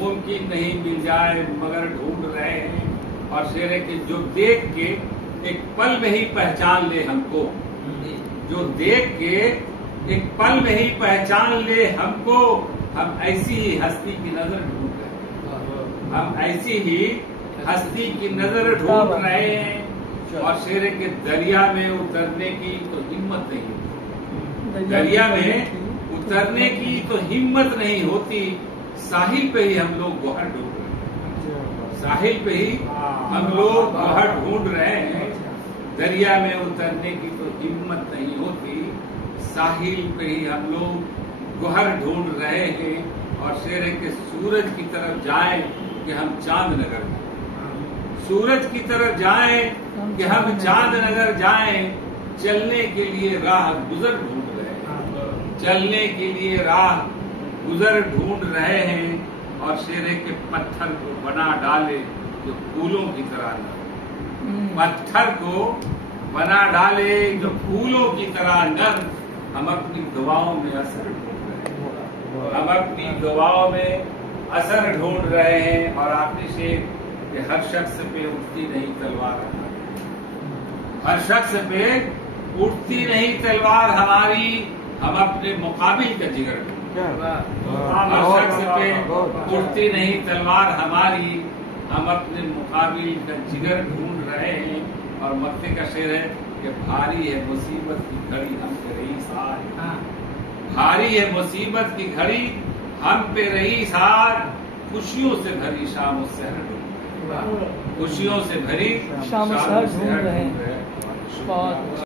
मुमकिन नहीं मिल जाए मगर ढूंढ रहे हैं। और शेर है कि जो देख के एक पल में ही पहचान ले हमको, जो देख के एक पल में ही पहचान ले हमको, हम ऐसी ही हस्ती की नजर ढूंढ रहे हैं, हम ऐसी ही हस्ती की नजर ढूंढ रहे हैं। और शेर है कि दरिया में उतरने की तो हिम्मत नहीं होती, दरिया में उतरने की तो हिम्मत नहीं होती, साहिल पे ही हम लोग गोहर ढूंढ रहे हैं, साहिल पे ही हम लोग गोहर ढूंढ रहे हैं। दरिया में उतरने की तो हिम्मत नहीं होती, साहिल पे ही हम लोग गोहर ढूंढ रहे हैं। और शेर है कि सूरज की तरफ जाएं कि हम चांद नगर में, सूरज की तरफ जाएं कि हम चांद नगर जाएं, चलने के लिए राह गुजर ढूंढ रहे हैं, चलने के लिए राह गुजर ढूंढ रहे हैं। और शेरे के पत्थर को बना डाले जो फूलों की तरह नर, पत्थर को बना डाले जो फूलों की तरह नर, हम अपनी दुआओं में असर ढूंढ रहे हैं, हम अपनी दुआओं में असर ढूंढ रहे हैं। और आखिरी शेर कि हर शख्स पे उठती नहीं तलवार हमारी, हर शख्स पे उठती नहीं तलवार हमारी, हम अपने मुकाबिल का जिगर ढूंढ, हर शख्स पे उठती नहीं तलवार हमारी, हम अपने मुकाबिल का जिगर ढूंढ रहे हैं। और मक्के का शेर है कि भारी है मुसीबत की घड़ी हम पे रही सार, भारी है मुसीबत की घड़ी हम पे रही सार, खुशियों से भरी शाम शहर ढूंढ, खुशियों से भरी शाम शहर ढूंढ रहे हैं।